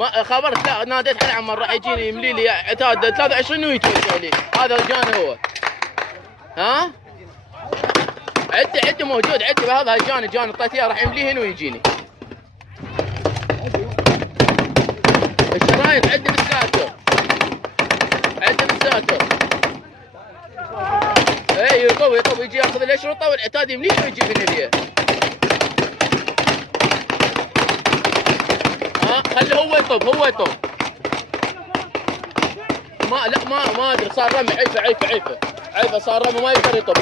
ما خبرت، لا ناديت على عمر راح يجيني يملي لي عتاد 23 ويتوجه لي. هذا رجاني هو. ها؟ عدي موجود، عدي بهذا جاني طيت اياه راح يمليه هنا ويجيني. الشرايط عدي بالساتر. اي يطوي يجي ياخذ الاشرطه والعتاد يمليه ويجيبني ليه. ها خليه هو يطب. ما ادري، صار رمي عيفه صار رمي ما يقدر يطب.